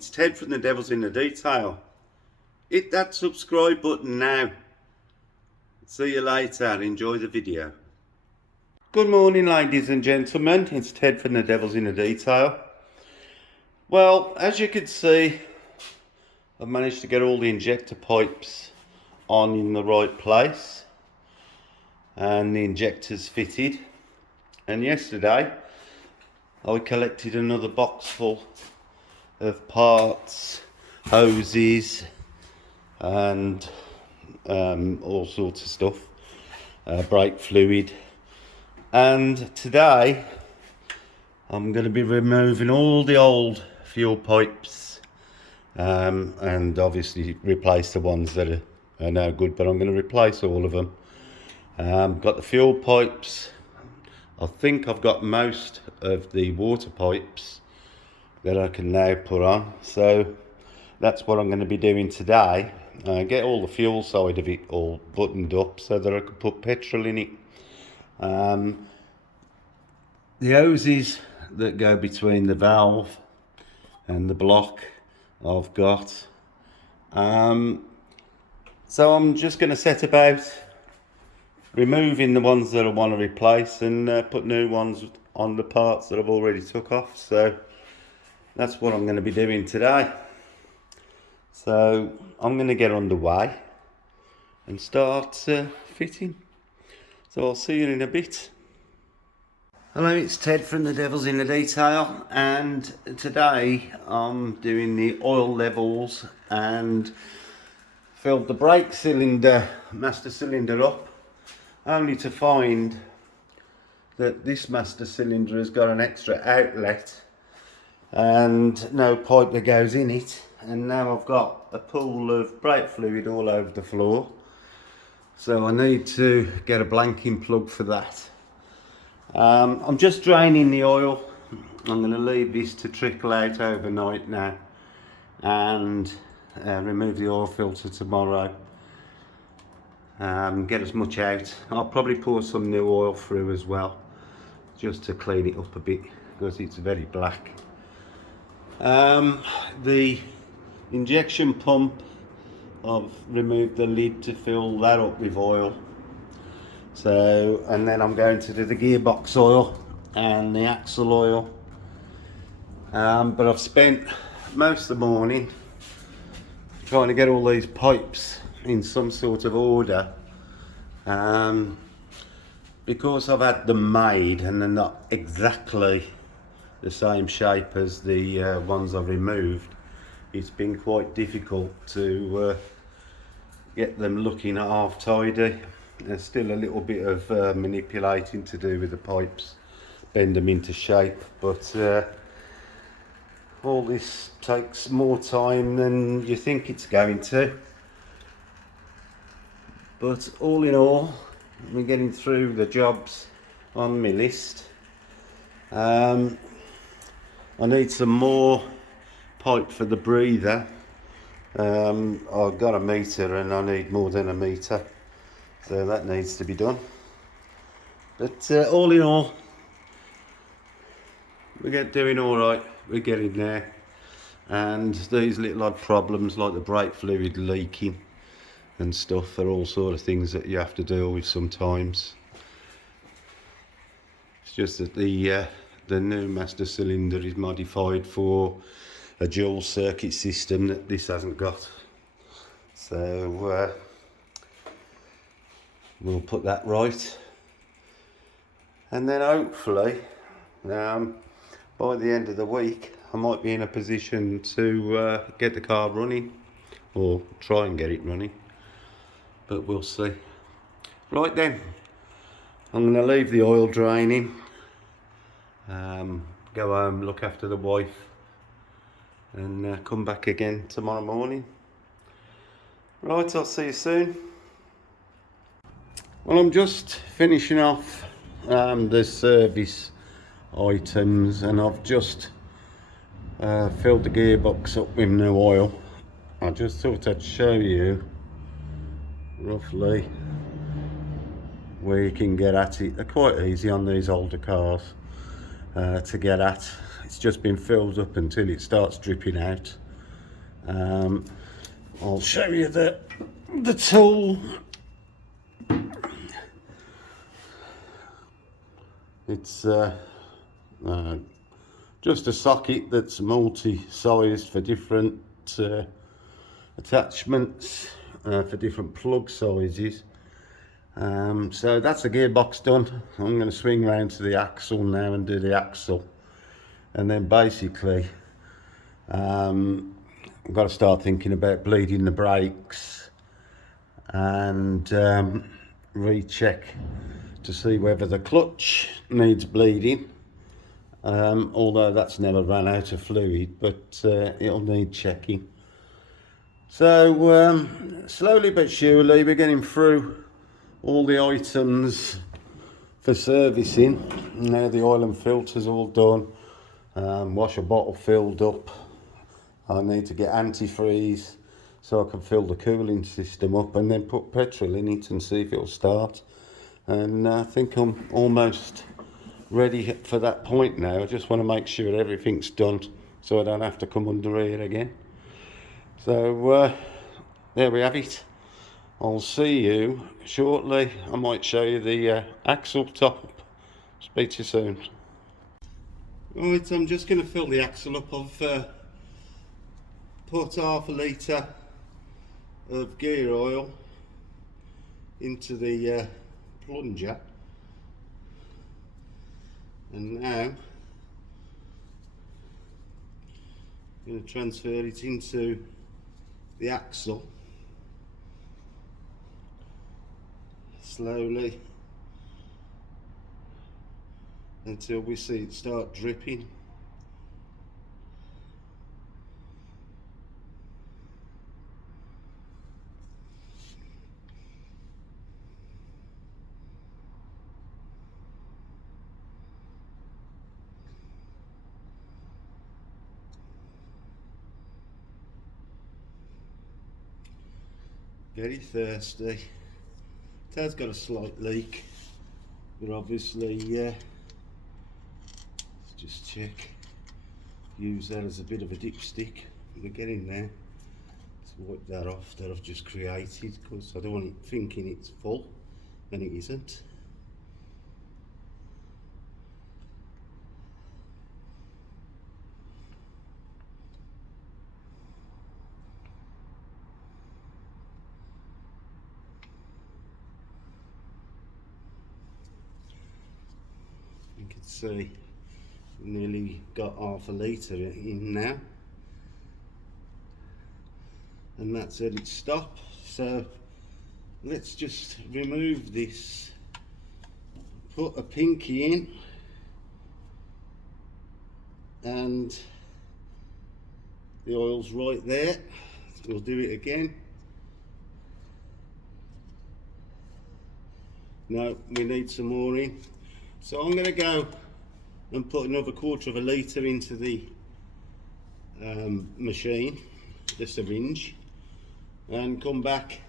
it's Ted from the Devil's in the Detail. Hit that subscribe button now. See you later. Enjoy the video. Good morning, ladies and gentlemen. It's Ted from the Devil's in the Detail. Well, as you can see, I've managed to get all the injector pipes on in the right place and the injectors fitted. And yesterday I collected another box full of parts, hoses and all sorts of stuff, brake fluid, and today I'm going to be removing all the old fuel pipes and obviously replace the ones that are no good, but I'm going to replace all of them. Got the fuel pipes. I think I've got most of the water pipes that I can now put on, so that's what I'm going to be doing today. Get all the fuel side of it all buttoned up so that I can put petrol in it. The hoses that go between the valve and the block I've got. So I'm just going to set about removing the ones that I want to replace and put new ones on the parts that I've already took off. So that's what I'm going to be doing today. So I'm going to get underway and start fitting. So I'll see you in a bit. Hello, it's Ted from the Devil's in the Detail, and today I'm doing the oil levels and filled the brake cylinder, master cylinder up, only to find that this master cylinder has got an extra outlet and no pipe that goes in it, and now I've got a pool of brake fluid all over the floor, so I need to get a blanking plug for that. I'm just draining the oil. I'm going to leave this to trickle out overnight now and remove the oil filter tomorrow. Get as much out. I'll probably pour some new oil through as well, just to clean it up a bit because it's very black. The injection pump, I've removed the lid to fill that up with oil. So, and then I'm going to do the gearbox oil and the axle oil. But I've spent most of the morning trying to get all these pipes in some sort of order, because I've had them made and they're not exactly the same shape as the ones I've removed. It's been quite difficult to get them looking half tidy. There's still a little bit of manipulating to do with the pipes, bend them into shape, but all this takes more time than you think it's going to. But all in all, we're getting through the jobs on my list. I need some more pipe for the breather. I've got a meter and I need more than a meter, so that needs to be done. But all in all, we're doing all right. We're getting there, and these little odd problems like the brake fluid leaking and stuff are all sort of things that you have to deal with sometimes. It's just that the new master cylinder is modified for a dual circuit system that this hasn't got, so we'll put that right, and then hopefully by the end of the week I might be in a position to get the car running, or try and get it running, but we'll see. Right then, I'm going to leave the oil draining, go home, look after the wife, and come back again tomorrow morning. Right, I'll see you soon. Well, I'm just finishing off the service items, and I've just filled the gearbox up with new oil. I just thought I'd show you roughly where you can get at it. They're quite easy on these older cars to get at. It's just been filled up until it starts dripping out. I'll show you the tool. It's just a socket that's multi-sized for different attachments, for different plug sizes. So that's the gearbox done. I'm going to swing round to the axle now and do the axle, and then basically I've got to start thinking about bleeding the brakes and recheck to see whether the clutch needs bleeding, although that's never run out of fluid, but it'll need checking. So slowly but surely we're getting through all the items for servicing. Now the oil and filter's all done, washer bottle filled up. I need to get antifreeze so I can fill the cooling system up and then put petrol in it and see if it'll start. And I think I'm almost ready for that point now. I just want to make sure everything's done so I don't have to come under here again. So there we have it. I'll see you shortly. I might show you the axle top. Speak to you soon. Right, I'm just going to fill the axle up. I've put half a litre of gear oil into the plunger, and now I'm going to transfer it into the axle slowly until we see it start dripping. Very thirsty. It has got a slight leak, but obviously let's just check. Use that as a bit of a dipstick. We're getting there. Let's wipe that off that I've just created, because I don't want it thinking it's full and it isn't. You can see nearly got half a litre in now, and that's at its stop. So let's just remove this, put a pinky in, and the oil's right there. We'll do it again. No, we need some more in. So I'm going to go and put another 1/4 of a litre into the machine, the syringe, and come back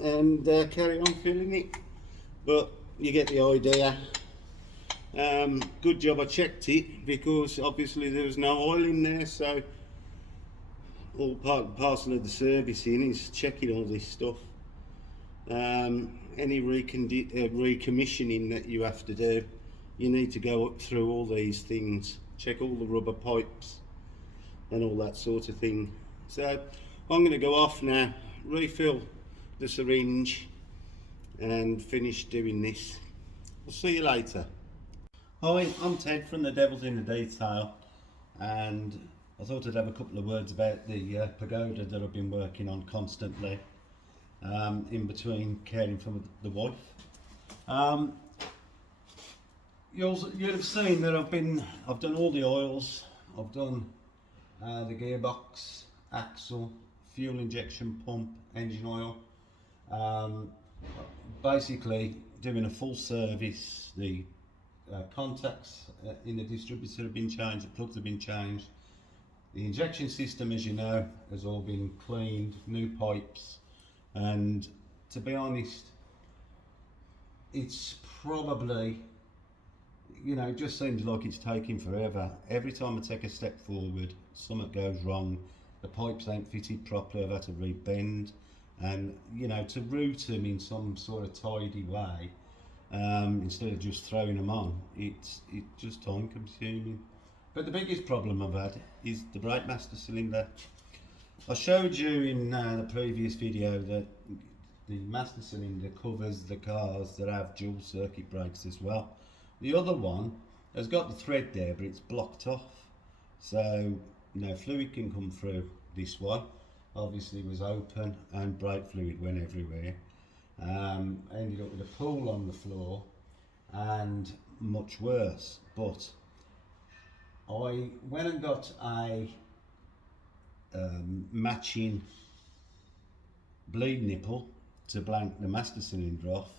and carry on filling it. But you get the idea. Good job I checked it, because obviously there was no oil in there, so all part and parcel of the servicing is checking all this stuff. Any recommissioning that you have to do, you need to go up through all these things, check all the rubber pipes and all that sort of thing. So I'm going to go off now, refill the syringe and finish doing this. I'll see you later. Hi, I'm Ted from the Devil's in the Detail, and I thought I'd have a couple of words about the Pagoda that I've been working on constantly, in between caring for the wife. You'll have seen that I've done all the oils. I've done the gearbox, axle, fuel injection pump, engine oil. Basically doing a full service. The contacts in the distributor have been changed, the plugs have been changed. The injection system, as you know, has all been cleaned, new pipes, and to be honest, it's probably, you know, it just seems like it's taking forever. Every time I take a step forward, something goes wrong, the pipes ain't fitted properly. I've had to rebend, and you know, to route them in some sort of tidy way, instead of just throwing them on, it's just time consuming. But the biggest problem I've had is the brake master cylinder. I showed you in the previous video that the master cylinder covers the cars that have dual circuit brakes as well. The other one has got the thread there, but it's blocked off, so no fluid can come through. This one obviously was open and brake fluid went everywhere. Ended up with a pool on the floor and much worse. But I went and got a matching bleed nipple to blank the master cylinder off,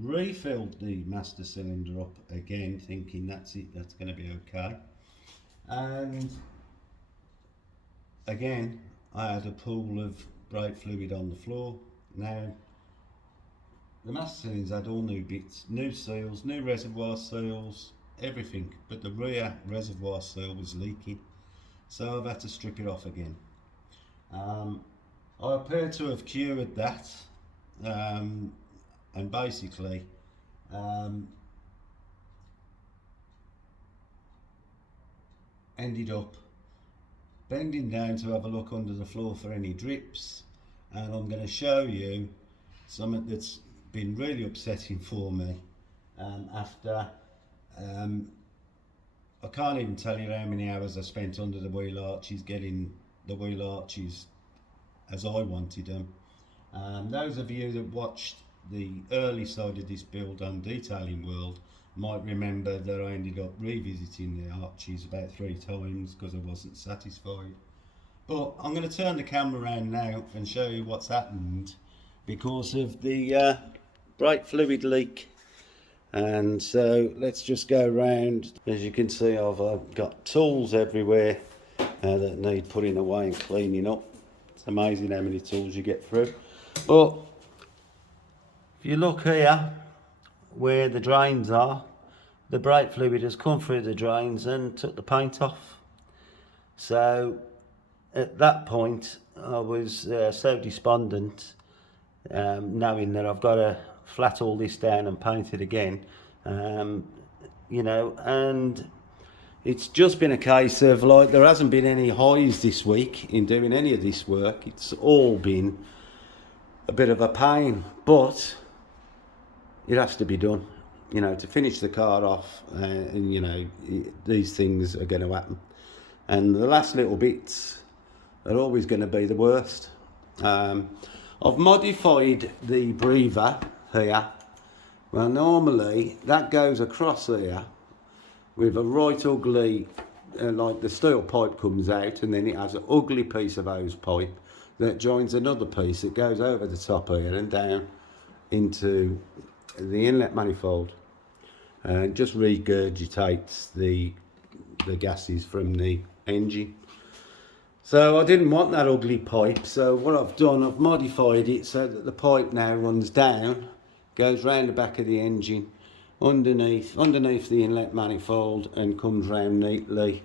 refilled the master cylinder up again, thinking that's it, that's going to be okay, and again I had a pool of brake fluid on the floor. Now the master cylinder's had all new bits, new seals, new reservoir seals, everything, but the rear reservoir seal was leaking, so I've had to strip it off again. I appear to have cured that, and basically ended up bending down to have a look under the floor for any drips, and I'm going to show you something that's been really upsetting for me. After I can't even tell you how many hours I spent under the wheel arches, getting the wheel arches as I wanted them. Those of you that watched the early side of this build on Detailing World might remember that I ended up revisiting the arches about 3 times because I wasn't satisfied. But I'm going to turn the camera around now and show you what's happened because of the brake fluid leak. And so let's just go around. As you can see, I've got tools everywhere that need putting away and cleaning up. It's amazing how many tools you get through. But if you look here where the drains are, the brake fluid has come through the drains and took the paint off. So at that point I was so despondent, knowing that I've got to flat all this down and paint it again, you know, and it's just been a case of like there hasn't been any highs this week in doing any of this work. It's all been a bit of a pain, but it has to be done, you know, to finish the car off, and you know, these things are going to happen, and the last little bits are always going to be the worst. I've modified the breather here. Well, normally that goes across here with a right ugly, like the steel pipe comes out and then it has an ugly piece of hose pipe that joins another piece that goes over the top here and down into the inlet manifold and just regurgitates the gases from the engine. So I didn't want that ugly pipe, so what I've done, I've modified it so that the pipe now runs down, goes round the back of the engine, underneath the inlet manifold, and comes round neatly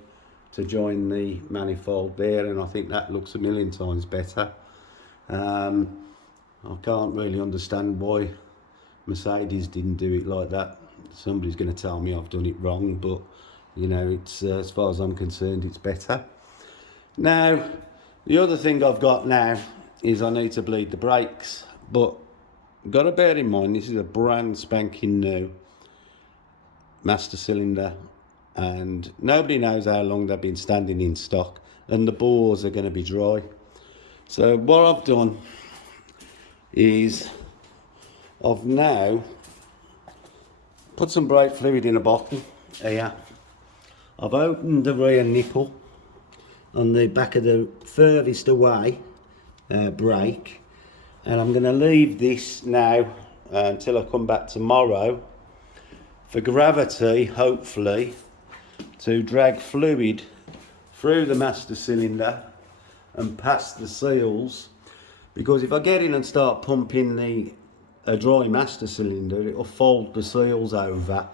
to join the manifold there, and I think that looks a million times better. I can't really understand why Mercedes didn't do it like that. Somebody's going to tell me I've done it wrong, but you know, it's as far as I'm concerned, it's better. Now, the other thing I've got now is I need to bleed the brakes, but got to bear in mind this is a brand spanking new master cylinder and nobody knows how long they've been standing in stock, and the bores are going to be dry. So what I've done is I've now put some brake fluid in a bottle here. I've opened the rear nipple on the back of the furthest away brake, and I'm going to leave this now until I come back tomorrow for gravity, hopefully, to drag fluid through the master cylinder and past the seals, because if I get in and start pumping a dry master cylinder, it'll fold the seals over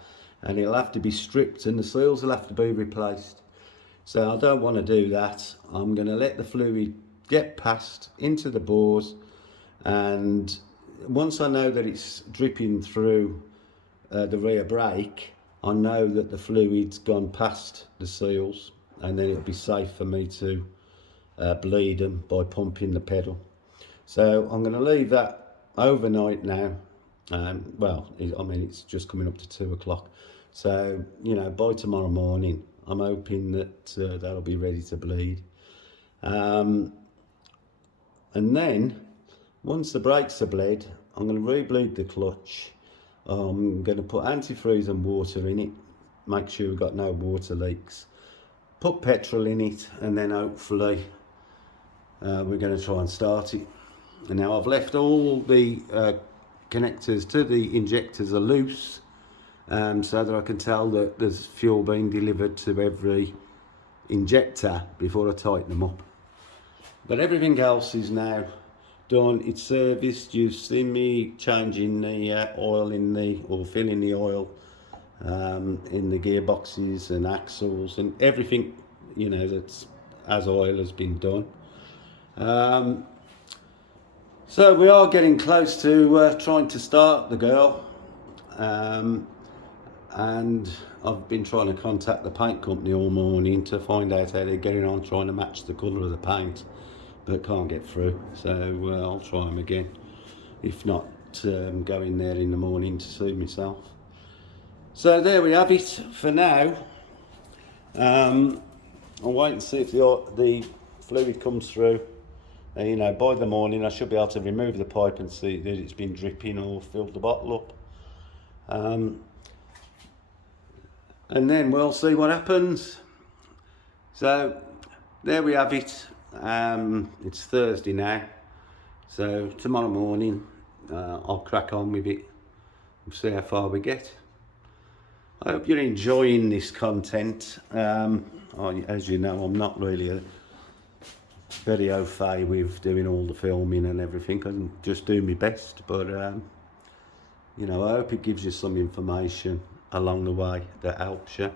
and it'll have to be stripped and the seals will have to be replaced. So I don't want to do that. I'm going to let the fluid get passed into the bores, and once I know that it's dripping through the rear brake, I know that the fluid's gone past the seals, and then it'll be safe for me to bleed them by pumping the pedal. So I'm going to leave that overnight now. Well, I mean, it's just coming up to 2 o'clock. So, you know, by tomorrow morning, I'm hoping that that'll be ready to bleed. And then, once the brakes are bled, I'm going to re-bleed the clutch. I'm going to put antifreeze and water in it, make sure we've got no water leaks. Put petrol in it, and then hopefully we're going to try and start it. And now I've left all the connectors to the injectors are loose, so that I can tell that there's fuel being delivered to every injector before I tighten them up. But everything else is now done. It's serviced. You've seen me changing the oil in the, or filling the oil in the gearboxes and axles and everything, you know, that's as oil has been done. So we are getting close to trying to start the girl, and I've been trying to contact the paint company all morning to find out how they're getting on trying to match the colour of the paint, but can't get through, so I'll try them again. If not, go in there in the morning to see myself. So there we have it for now. I'll wait and see if the fluid comes through. You know, by the morning I should be able to remove the pipe and see that it's been dripping or filled the bottle up. And then we'll see what happens. So there we have it. It's Thursday now, so tomorrow morning I'll crack on with it and see how far we get. I hope you're enjoying this content. As you know, I'm not really very au fait with doing all the filming and everything. I can just do my best, but you know, I hope it gives you some information along the way that helps you,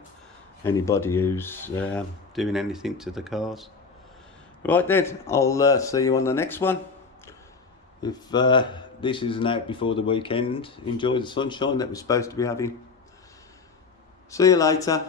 anybody who's doing anything to the cars. Right then, I'll see you on the next one. If this isn't out before the weekend, enjoy the sunshine that we're supposed to be having. See you later.